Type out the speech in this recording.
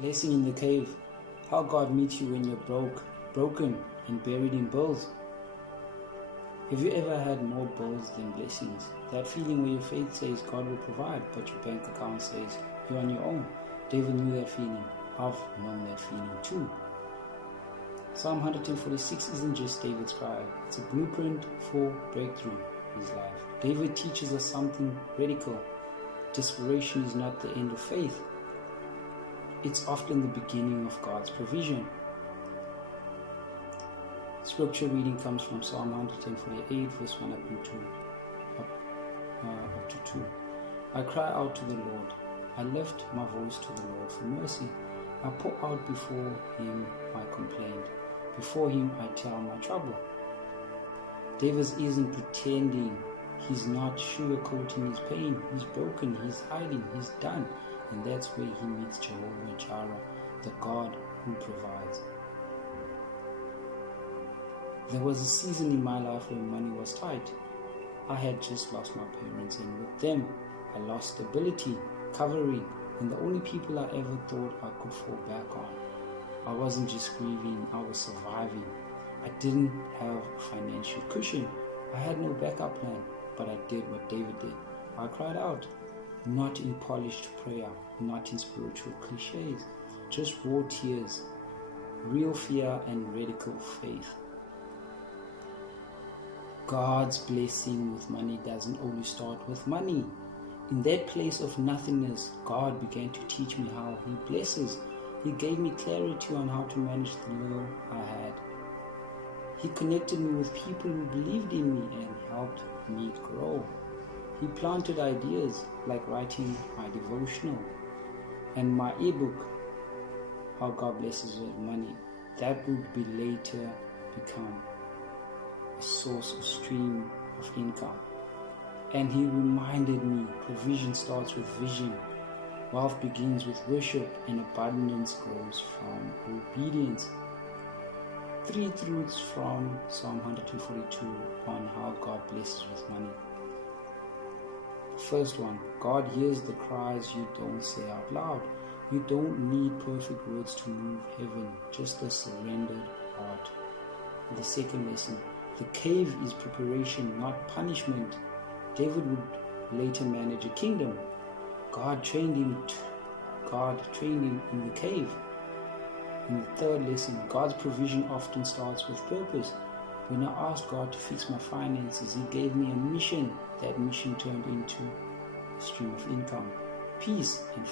Blessing in the cave. How God meets you when you're broken and buried in bills. Have you ever had more bills than blessings? That feeling where your faith says God will provide, but your bank account says you're on your own. David knew that feeling. I've known that feeling too. Psalm 146 isn't just David's cry. It's a blueprint for breakthrough in his life. David teaches us something radical. Desperation is not the end of faith. It's often the beginning of God's provision. Scripture reading comes from Psalm 148, verse 1 up to 2. I cry out to the Lord. I lift my voice to the Lord for mercy. I pour out before him my complaint. Before him I tell my trouble. David isn't pretending. He's not sugarcoating his pain. He's broken. He's hiding. He's done. And that's where he meets Jehovah Jireh, the God who provides. There was a season in my life where money was tight. I had just lost my parents, and with them, I lost stability, covering, and the only people I ever thought I could fall back on. I wasn't just grieving, I was surviving. I didn't have a financial cushion. I had no backup plan, but I did what David did. I cried out, not in polished prayer, not in spiritual cliches, just raw tears, real fear and radical faith. God's blessing with money doesn't only start with money. In that place of nothingness, God began to teach me how He blesses. He gave me clarity on how to manage the little I had. He connected me with people who believed in me and helped me grow. He planted ideas like writing my devotional and my ebook, How God Blesses with Money. That would be later become a source of stream of income. And he reminded me, provision starts with vision, wealth begins with worship, and abundance grows from obedience. 3 truths from Psalm 142 on how God blesses with money. The first one, God hears the cries you don't say out loud. You don't need perfect words to move heaven, just a surrendered heart. And the second lesson, the cave is preparation, not punishment. David would later manage a kingdom. God trained him in the cave. And the third lesson, God's provision often starts with purpose. When I asked God to fix my finances, He gave me a mission. That mission turned into a stream of income, peace, and